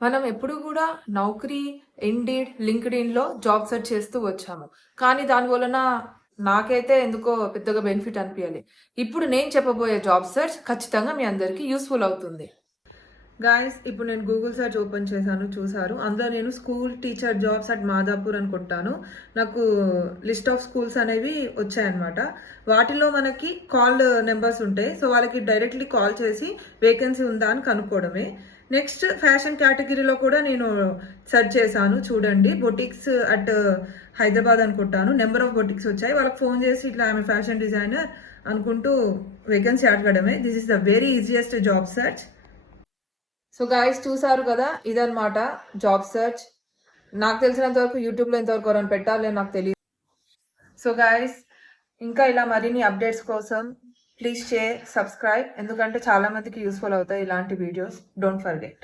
మనం ఎప్పుడు కూడా నౌకరీ, ఇండీడ్, లింక్డ్ఇన్‌లో జాబ్ సెర్చ్ చేస్తూ వచ్చాము. కానీ దాని వలన నాకైతే ఎందుకో పెద్దగా బెనిఫిట్ అనిపియలే. ఇప్పుడు నేను చెప్పబోయే జాబ్ సెర్చ్ ఖచ్చితంగా మీ అందరికీ యూస్‌ఫుల్ అవుతుంది. గాయ్స్, ఇప్పుడు నేను గూగుల్ సెర్చ్ ఓపెన్ చేశాను, చూసారు. అందులో నేను school teacher jobs at Madhapur అని కొట్టాను. నాకు లిస్ట్ ఆఫ్ స్కూల్స్ అనేవి వచ్చాయన్నమాట. వాటిలో మనకి కాల్ నెంబర్స్ ఉంటాయి. సో వాళ్ళకి డైరెక్ట్లీ కాల్ చేసి వేకెన్సీ ఉందా అని కనుక్కోవడమే. నెక్స్ట్ ఫ్యాషన్ కేటగిరీలో కూడా నేను సెర్చ్ చేశాను. చూడండి, బొటిక్స్ అట్ హైదరాబాద్ అనుకుంటాను. నెంబర్ ఆఫ్ బొటిక్స్ వచ్చాయి. వాళ్ళకి ఫోన్ చేసి ఇట్లా ఆమె ఫ్యాషన్ డిజైనర్ అనుకుంటూ వేకెన్సీ అడగడమే. This is the very easiest job search. So guys, చూసారు కదా, ఇదన్నమాట జాబ్ సెర్చ్. నాకు తెలిసినంత వరకు యూట్యూబ్లో ఇంతవరకు ఎవరైనా పెట్టాలి నాకు తెలియదు. సో గాయస్, ఇంకా ఇలా మరిన్ని అప్డేట్స్ కోసం ప్లీజ్ షేర్, సబ్స్క్రైబ్, ఎందుకంటే చాలా మందికి యూస్ఫుల్ అవుతాయి ఇలాంటి వీడియోస్. Don't forget.